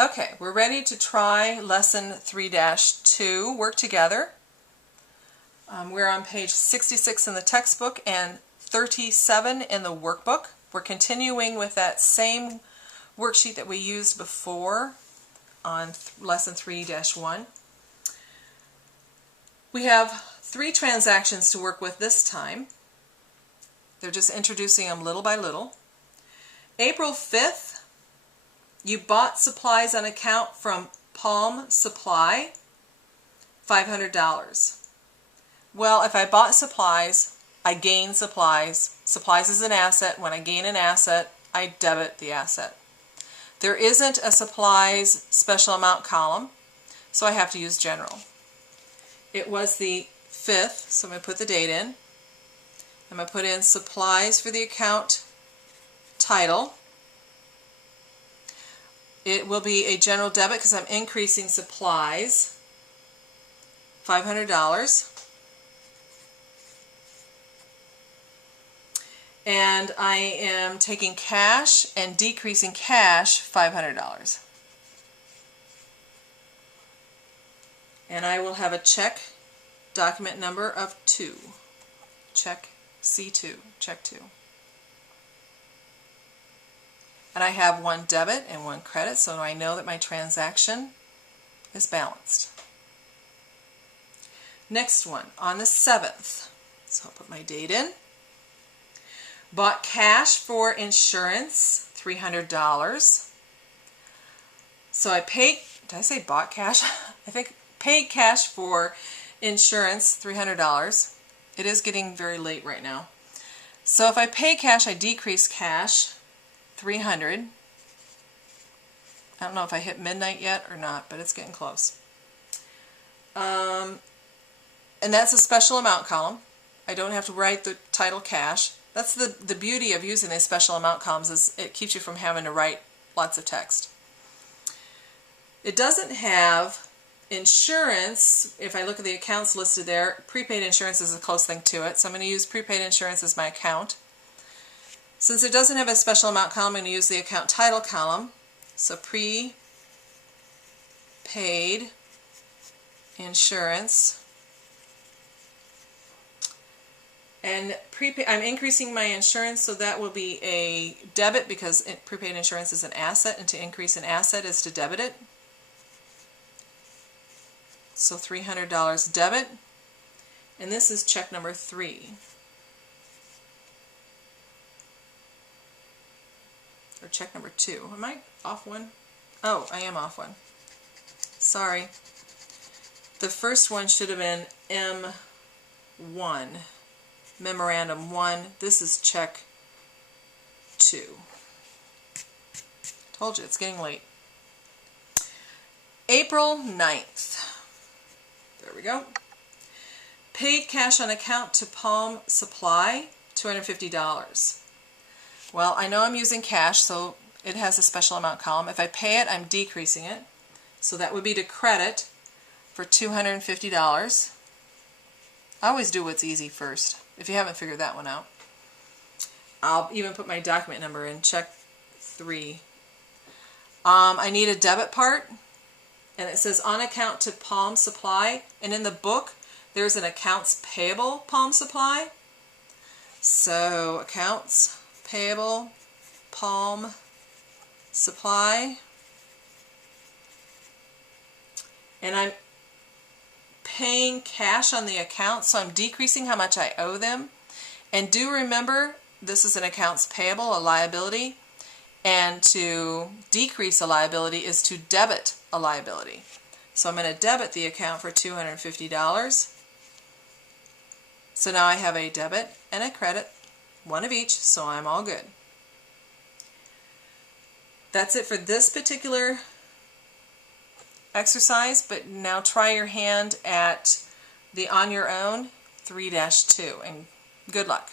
Okay, we're ready to try lesson 3-2, work together. We're on page 66 in the textbook and 37 in the workbook. We're continuing with that same worksheet that we used before on lesson 3-1. We have 3 transactions to work with this time. They're just introducing them little by little. April 5th, you bought supplies on account from Palm Supply, $500. Well, if I bought supplies, I gain supplies. Supplies is an asset. When I gain an asset, I debit the asset. There isn't a supplies special amount column, so I have to use general. It was the 5th, so I'm going to put the date in. I'm going to put in supplies for the account title. It will be a general debit because I'm increasing supplies, $500. And I am taking cash and decreasing cash, $500. And I will have a check document number of 2. Check C2, check 2. And I have 1 debit and 1 credit, so I know that my transaction is balanced. Next one, on the 7th, so I'll put my date in. Bought cash for insurance, $300. So I paid, did I say bought cash? I think paid cash for insurance, $300. It is getting very late right now. So if I pay cash, I decrease cash, $300. I don't know if I hit midnight yet or not, but it's getting close. And that's a special amount column. I don't have to write the title cash. That's the beauty of using these special amount columns, is it keeps you from having to write lots of text. It doesn't have insurance. If I look at the accounts listed there, prepaid insurance is a close thing to it, so I'm going to use prepaid insurance as my account. Since it doesn't have a special amount column, I'm going to use the account title column. So prepaid insurance. And I'm increasing my insurance, so that will be a debit because prepaid insurance is an asset, and to increase an asset is to debit it. So $300 debit. And this is check number 3. Or check number 2. Am I off one? Oh, I am off one. Sorry. The first one should have been M1. Memorandum 1. This is check 2. Told you, it's getting late. April 9th. There we go. Paid cash on account to Palm Supply, $250. Well, I know I'm using cash, so it has a special amount column. If I pay it, I'm decreasing it. So that would be to credit for $250. I always do what's easy first, if you haven't figured that one out. I'll even put my document number in, check 3. I need a debit part, and it says on account to Palm Supply, and in the book there's an accounts payable Palm Supply. So accounts payable Palm Supply, and I'm paying cash on the account, so I'm decreasing how much I owe them. And do remember, this is an accounts payable, a liability, and to decrease a liability is to debit a liability. So I'm going to debit the account for $250. So now I have a debit and a credit, one of each, so I'm all good. That's it for this particular exercise, but now try your hand at the on your own 3-2, and good luck.